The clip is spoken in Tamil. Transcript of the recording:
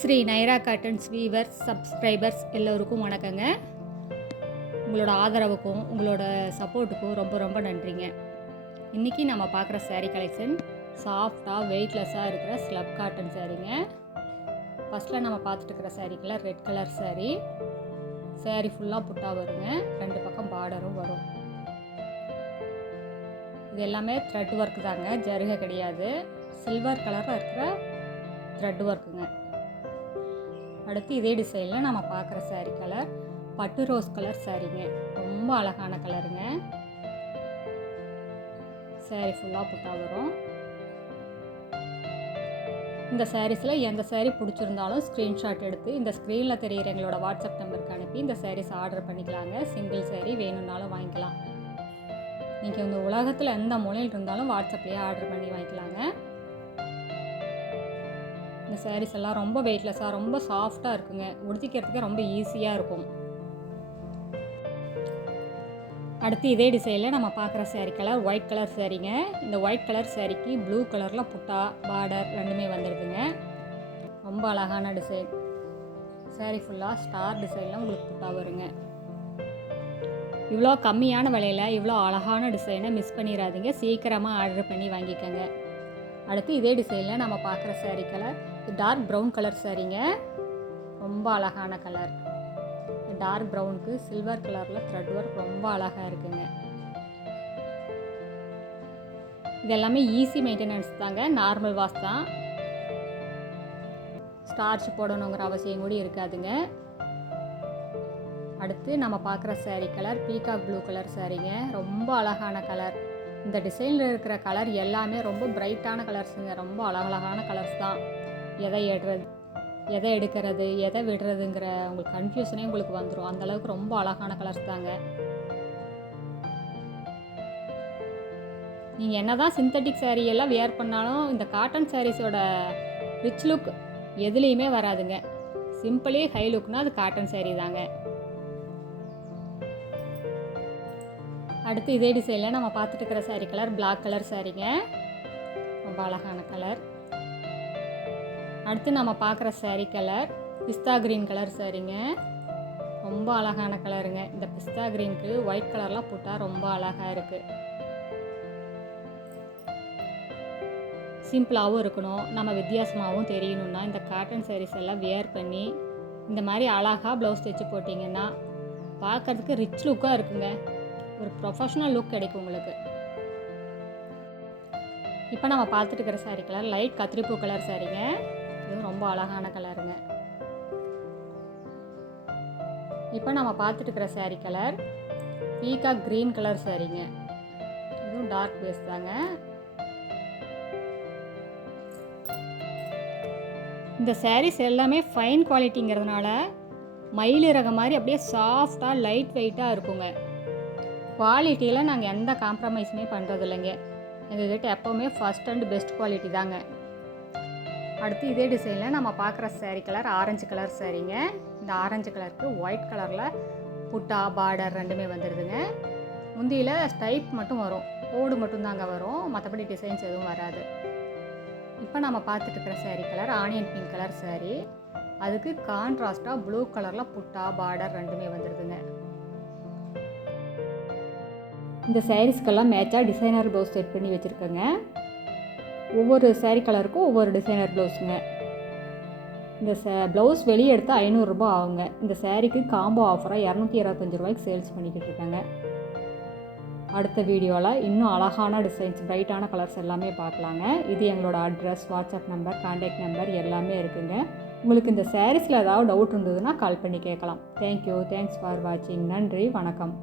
SRENYRACOTTONS வீவர்ஸ் சப்ஸ்கிரைபர்ஸ் எல்லோருக்கும் வணக்கங்க. உங்களோட ஆதரவுக்கும் உங்களோட சப்போர்ட்டுக்கும் ரொம்ப நன்றிங்க. இன்றைக்கி நம்ம பார்க்குற saree கலெக்ஷன் சாஃப்டாக வெயிட்லெஸ்ஸாக இருக்கிற ஸ்லப் காட்டன் சாரீங்க. ஃபஸ்ட்டில் நம்ம பார்த்துட்டு இருக்கிற saree colour red colour saree ஃபுல்லாக புட்டா வருங்க. 2 பக்கம் பார்டரும் வரும். இது எல்லாமே த்ரெட் ஒர்க் தாங்க, ஜருகை கிடையாது. சில்வர் கலரில் இருக்கிற த்ரெட் ஒர்க்குங்க. அடுத்து இதே டிசைனில் நம்ம பார்க்குற saree கலர் பட்டு ரோஸ் கலர் சாரீங்க. ரொம்ப அழகான கலருங்க. saree ஃபுல்லாக புட்டா வரும். இந்த சாரீஸில் எந்த saree பிடிச்சிருந்தாலும் ஸ்க்ரீன்ஷாட் எடுத்து இந்த ஸ்க்ரீனில் தெரிகிற எங்களோட வாட்ஸ்அப் நம்பருக்கு அனுப்பி இந்த சாரீஸ் ஆர்டர் பண்ணிக்கலாங்க. சிங்கிள் saree வேணும்னாலும் வாங்கிக்கலாம். நீங்கள் இந்த உலகத்தில் எந்த மூலையில் இருந்தாலும் வாட்ஸ்அப்லேயே ஆர்டர் பண்ணி வாங்கிக்கலாங்க. இந்த சாரீஸ் எல்லாம் ரொம்ப வெயிட்லெஸ்ஸாக ரொம்ப சாஃப்டாக இருக்குங்க. உடுத்திக்கிறதுக்கு ரொம்ப ஈஸியாக இருக்கும். அடுத்து இதே டிசைனில் நம்ம பார்க்குற saree கலர் ஒயிட் கலர் சாரீங்க. இந்த ஒயிட் கலர் சாரீக்கு ப்ளூ கலரில் புட்டா பார்டர் ரெண்டுமே வந்துடுதுங்க. ரொம்ப அழகான டிசைன். saree ஃபுல்லாக ஸ்டார் டிசைனில் உங்களுக்கு புட்டா வருங்க. இவ்வளோ கம்மியான விலையில் இவ்வளோ அழகான டிசைனை மிஸ் பண்ணிடாதீங்க. சீக்கிரமாக ஆர்டர் பண்ணி வாங்கிக்கோங்க. அடுத்து இதே டிசைனில் நம்ம பார்க்குற saree colour dark brown colour சாரீங்க. ரொம்ப அழகான கலர். டார்க் ப்ரௌனுக்கு சில்வர் கலரில் த்ரெட் ஒர்க் ரொம்ப அழகாக இருக்குங்க. இது எல்லாமே ஈஸி மெயின்டெனன்ஸ் தாங்க, நார்மல் வாஷ் தான். ஸ்டார்ச் போடணுங்கிற அவசியம் கூட இருக்காதுங்க. அடுத்து நம்ம பார்க்குற saree colour peacock blue colour சாரீங்க. ரொம்ப அழகான கலர். இந்த டிசைனில் இருக்கிற கலர் எல்லாமே ரொம்ப பிரைட்டான கலர்ஸுங்க. ரொம்ப அழகழகான கலர்ஸ் தான். எதை எடுக்கிறது எதை விடுறதுங்கிற உங்களுக்கு கன்ஃபியூஷனே உங்களுக்கு வந்துடும். அந்தளவுக்கு ரொம்ப அழகான கலர்ஸ் தாங்க. நீங்கள் என்ன தான் சிந்தட்டிக் saree எல்லாம் வியர் பண்ணாலும் இந்த காட்டன் சாரீஸோட ரிச் லுக் எதுலேயுமே வராதுங்க. சிம்பிளி ஹை லுக்னால் அது காட்டன் saree தாங்க. அடுத்து இதே டிசைனில் நம்ம பார்த்துட்டு இருக்கிற saree கலர் பிளாக் கலர் சாரீங்க. ரொம்ப அழகான கலர். அடுத்து நம்ம பார்க்குற saree கலர் பிஸ்தா க்ரீன் கலர் சாரீங்க. ரொம்ப அழகான கலருங்க. இந்த பிஸ்தா க்ரீனுக்கு ஒயிட் கலர்லாம் போட்டால் ரொம்ப அழகாக இருக்குது. சிம்பிளாகவும் இருக்கணும், நம்ம வித்தியாசமாகவும் தெரியணுன்னா இந்த காட்டன் சாரீஸ் எல்லாம் வியர் பண்ணி இந்த மாதிரி அழகாக ப்ளவுஸ் தைச்சு போட்டிங்கன்னா பார்க்குறதுக்கு ரிச் லுக்காக இருக்குங்க. ஒரு ப்ரொஃபஷ்னல் லுக் கிடைக்கும் உங்களுக்கு. இப்போ நம்ம பார்த்துட்டு இருக்கிற saree கலர் லைட் கத்திரிப்பூ கலர் சாரீங்க. இதுவும் ரொம்ப அழகான கலருங்க. இப்போ நம்ம பார்த்துட்டு இருக்கிற saree colour peacock green colour சாரீங்க. இதுவும் டார்க் பேஸ் தாங்க. இந்த சாரீஸ் எல்லாமே ஃபைன் குவாலிட்டிங்கிறதுனால மயில் ரகம் மாதிரி அப்படியே சாஃப்டாக லைட் வெயிட்டாக இருக்குங்க. குவாலிட்டியில் நாங்கள் எந்த காம்ப்ரமைஸுமே பண்ணுறது இல்லைங்க. எங்கள்கிட்ட எப்போவுமே ஃபஸ்ட் அண்ட் பெஸ்ட் குவாலிட்டி தாங்க. அடுத்து இதே டிசைனில் நம்ம பார்க்குற saree கலர் ஆரஞ்சு கலர் சாரீங்க. இந்த ஆரஞ்சு கலருக்கு ஒயிட் கலரில் புட்டா பார்டர் ரெண்டுமே வந்துடுதுங்க. முந்தியில் ஸ்டைப் மட்டும் வரும், கோடு மட்டும்தாங்க வரும், மற்றபடி டிசைன்ஸ் எதுவும் வராது. இப்போ நம்ம பார்த்துட்டு இருக்கிற saree colour onion pink colour saree. அதுக்கு கான்ட்ராஸ்டாக ப்ளூ கலரில் புட்டா பார்டர் ரெண்டுமே வந்துடுதுங்க. இந்த சாரீஸ்க்கெல்லாம் மேட்சாக டிசைனர் ப்ளவுஸ் செட் பண்ணி வச்சுருக்கேங்க. ஒவ்வொரு saree கலருக்கும் ஒவ்வொரு டிசைனர் ப்ளவுஸுங்க. இந்த ப்ளவுஸ் வெளியே எடுத்தால் 500 ரூபாய் ஆகுங்க. இந்த சாரீக்கு காம்போ ஆஃபராக 225 ரூபாய்க்கு சேல்ஸ் பண்ணிக்கிட்டு இருக்காங்க. அடுத்த வீடியோவில் இன்னும் அழகான டிசைன்ஸ் பிரைட்டான கலர்ஸ் எல்லாமே பார்க்கலாங்க. இது எங்களோட address, WhatsApp number, contact number எல்லாமே இருக்குங்க. உங்களுக்கு இந்த சாரீஸில் ஏதாவது டவுட் இருந்ததுன்னா கால் பண்ணி கேட்கலாம். தேங்க்யூ. தேங்க்ஸ் ஃபார் வாட்சிங். நன்றி, வணக்கம்.